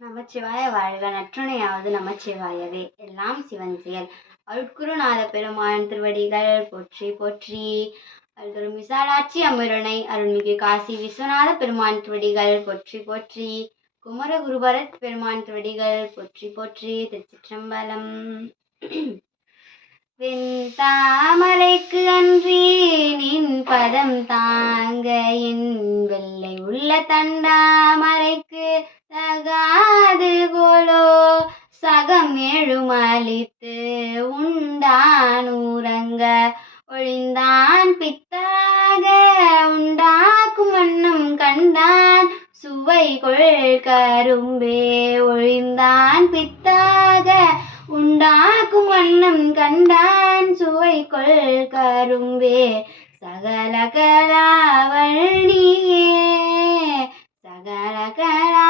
நமச்சிவாய வாழ்க. நற்றுணையாவது நமச்சிவாயவே. எல்லாம் சிவன் செயல். அருட்குருநாத பெருமான் திருவடிகள் போற்றி போற்றி. அருள்தரும் விசாலாட்சி அமிருணை அருள்மிகு காசி விஸ்வநாத பெருமான் திருவடிகள் போற்றி போற்றி. குமர குருபரத் பெருமான் திருவடிகள் போற்றி போற்றி. திருச்சிற்றம்பலம். வெண்தாமரைக்கு அன்றி நின் பதம் தாங்க என் வெள்ளை உள்ள தண்டாமரைக்கு தகாது கோலோ. சகம் எழுமளித்து உண்டான் ஊரங்க ஒழிந்தான் பித்தாக உண்டாக்கும் வண்ணம் கண்டான் சுவை கொள் கரும்பே. ஒழிந்தான் பித்தாக உண்டாக்கும் வண்ணம் கண்டான் சுவை கொள் கரும்பே. சகல கலாவள்ளியே சகல கலா